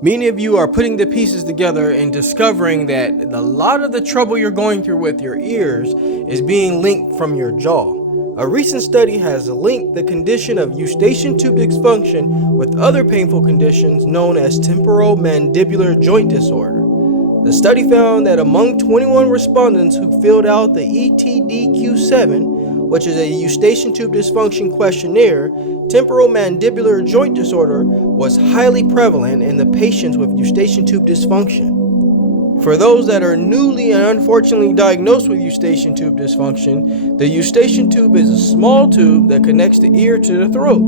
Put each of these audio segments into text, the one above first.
Many of you are putting the pieces together and discovering that a lot of the trouble you're going through with your ears is being linked from your jaw. A recent study has linked the condition of Eustachian Tube Dysfunction with other painful conditions known as temporomandibular joint disorder. The study found that among 21 respondents who filled out the ETDQ7, which is a Eustachian Tube Dysfunction questionnaire, temporomandibular joint disorder was highly prevalent in the patients with Eustachian Tube Dysfunction. For those that are newly and unfortunately diagnosed with Eustachian Tube Dysfunction, the Eustachian tube is a small tube that connects the ear to the throat.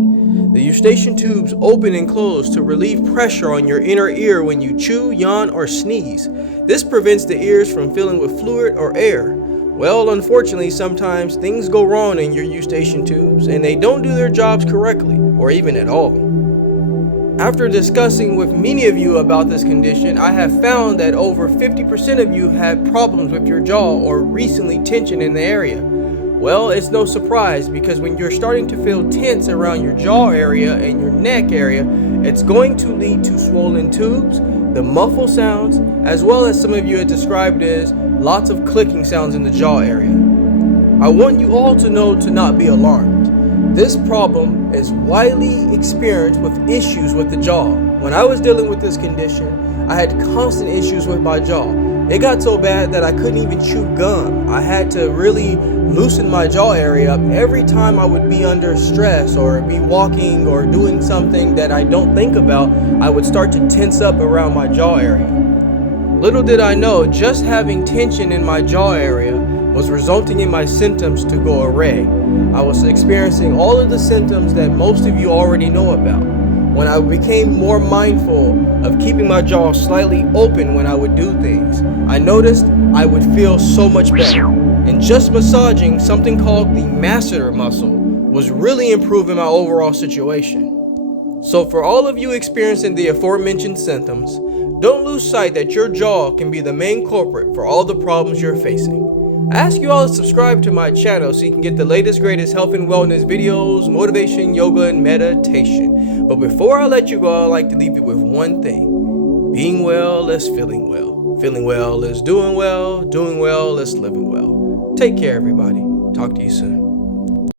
The Eustachian tubes open and close to relieve pressure on your inner ear when you chew, yawn, or sneeze. This prevents the ears from filling with fluid or air. Well, unfortunately, sometimes things go wrong in your Eustachian tubes and they don't do their jobs correctly, or even at all. After discussing with many of you about this condition, I have found that over 50% of you have problems with your jaw or recently tension in the area. Well, it's no surprise because when you're starting to feel tense around your jaw area and your neck area, it's going to lead to swollen tubes, the muffled sounds, as well as some of you have described as lots of clicking sounds in the jaw area. I want you all to know to not be alarmed. This problem is widely experienced with issues with the jaw. When I was dealing with this condition, I had constant issues with my jaw. It got so bad that I couldn't even chew gum. I had to really loosen my jaw area up every time I would be under stress or be walking or doing something that I don't think about. I would start to tense up around my jaw area. Little did I know, just having tension in my jaw area was resulting in my symptoms to go array. I was experiencing all of the symptoms that most of you already know about. When I became more mindful of keeping my jaw slightly open when I would do things, I noticed I would feel so much better. And just massaging something called the masseter muscle was really improving my overall situation. So for all of you experiencing the aforementioned symptoms, don't lose sight that your jaw can be the main culprit for all the problems you're facing. I ask you all to subscribe to my channel so you can get the latest, greatest health and wellness videos, motivation, yoga, and meditation. But before I let you go, I'd like to leave you with one thing. Being well is feeling well. Feeling well is doing well. Doing well is living well. Take care, everybody. Talk to you soon.